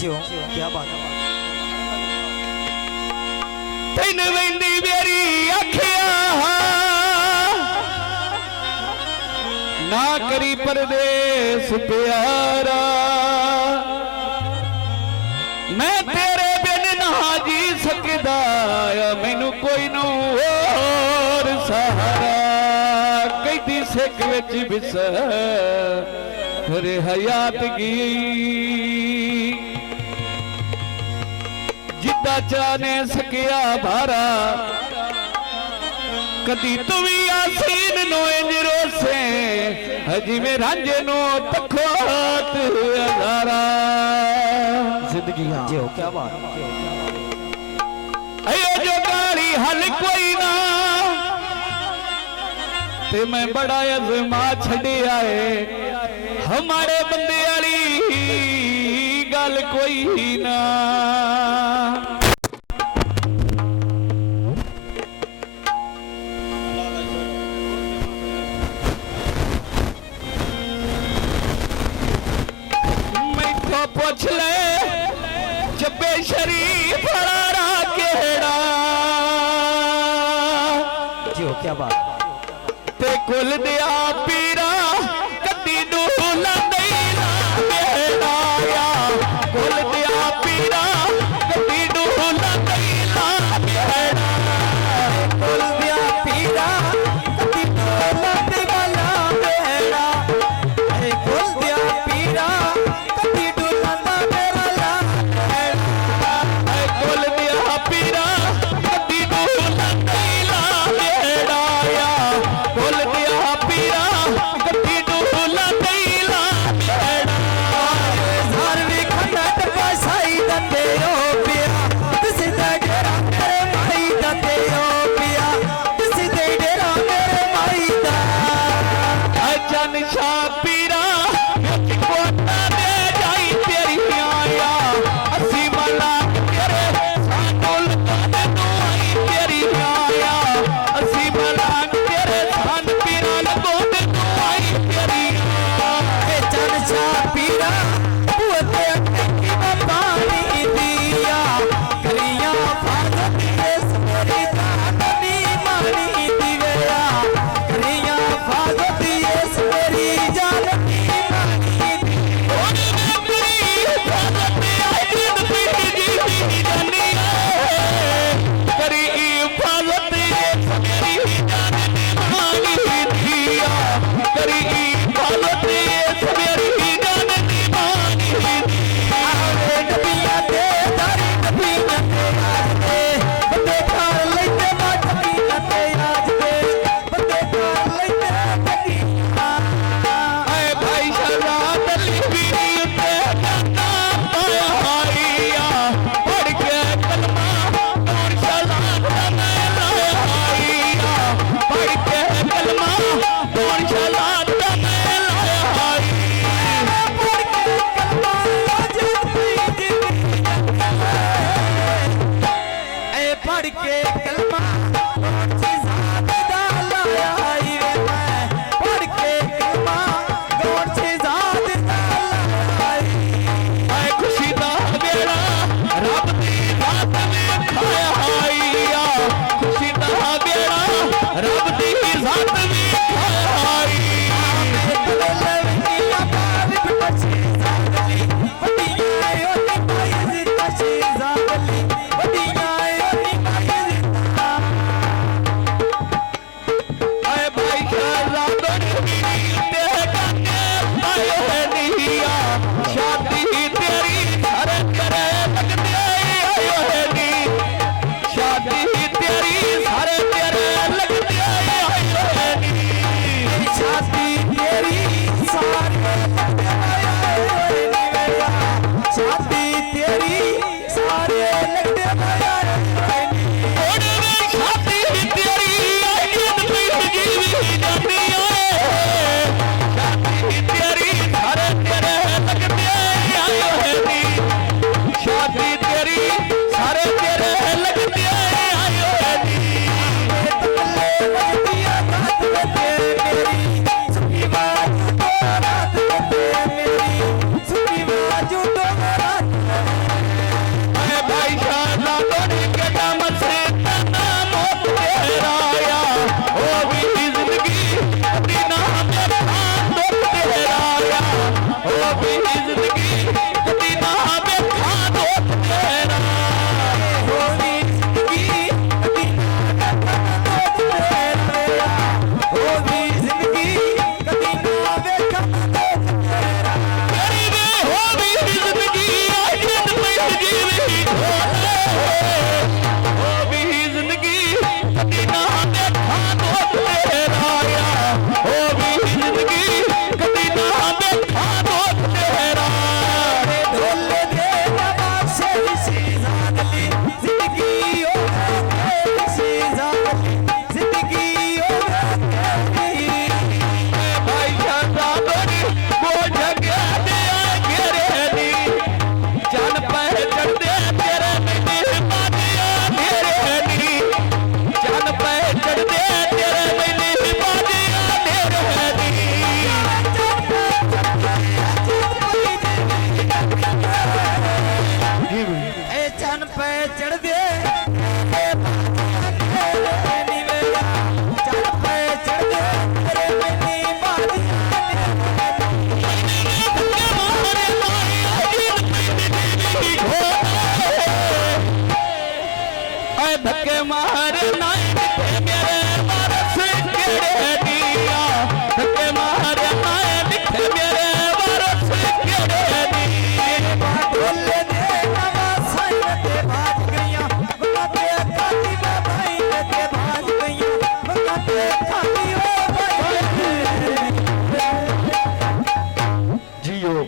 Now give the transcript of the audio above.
क्यों क्या बात है तेन वेंदी मेरी अखिया ना करी परदेस प्यारा मैं तेरे बिन ना जी सकदा मैनू कोई नू और सहारा कहदी सिक विच बिस हरे हयात गी जिदा चाने सकिया भारा कदी तू भी आसीन नो इंज रोसे हजी में रांझे नो तखोत हजारा जिंदगी हाँ जो क्या बात अयो जो गाली हल कोई ना ते मैं बड़ा अजमा छड़े आए हमारे बंदे वाली गल कोई ना मैं पूछ ले जब्बे शरीफ वाला केड़ा जो क्या बात ते कुल दिया पीरा कदी डूला देना बेड़ा या कुल दिया पीरा कदी डूला देना बेड़ा कुल दिया पीरा कदी डूला देना बेड़ा अरे कुल दिया पीरा कदी डूला देना बेड़ा कुल दिया पीरा कदी डूला देना बेड़ा या कुल दिया पीरा बेड़े